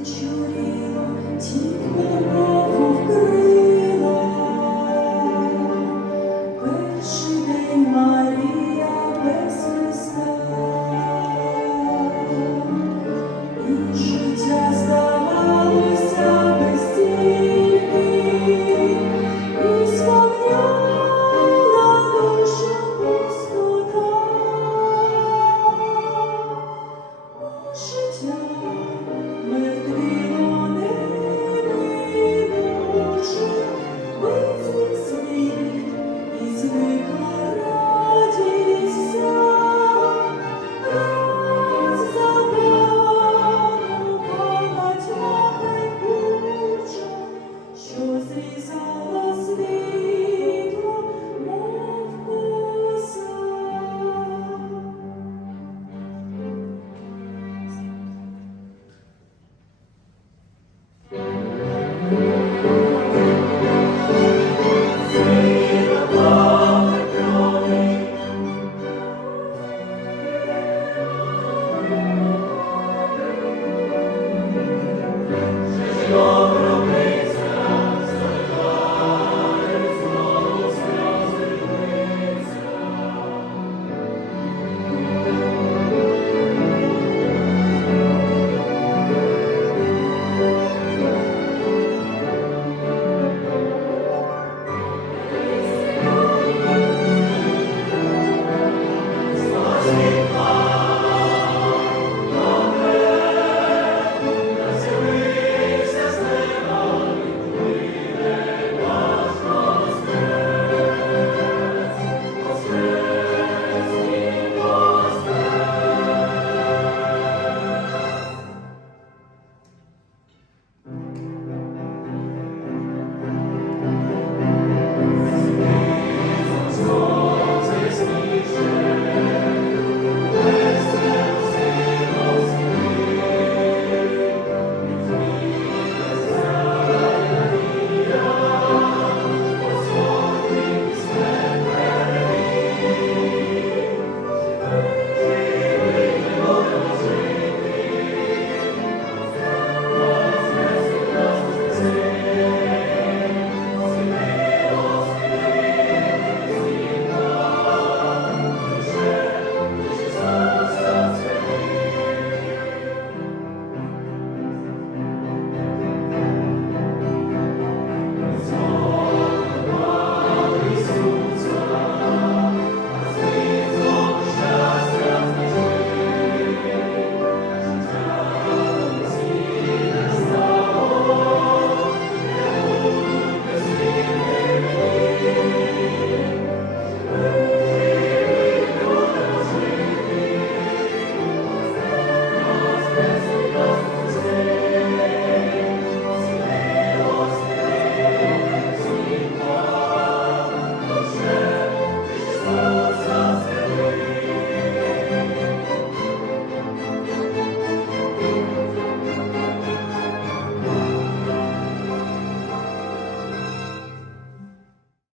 Вечоріло, тіньку Música fazer.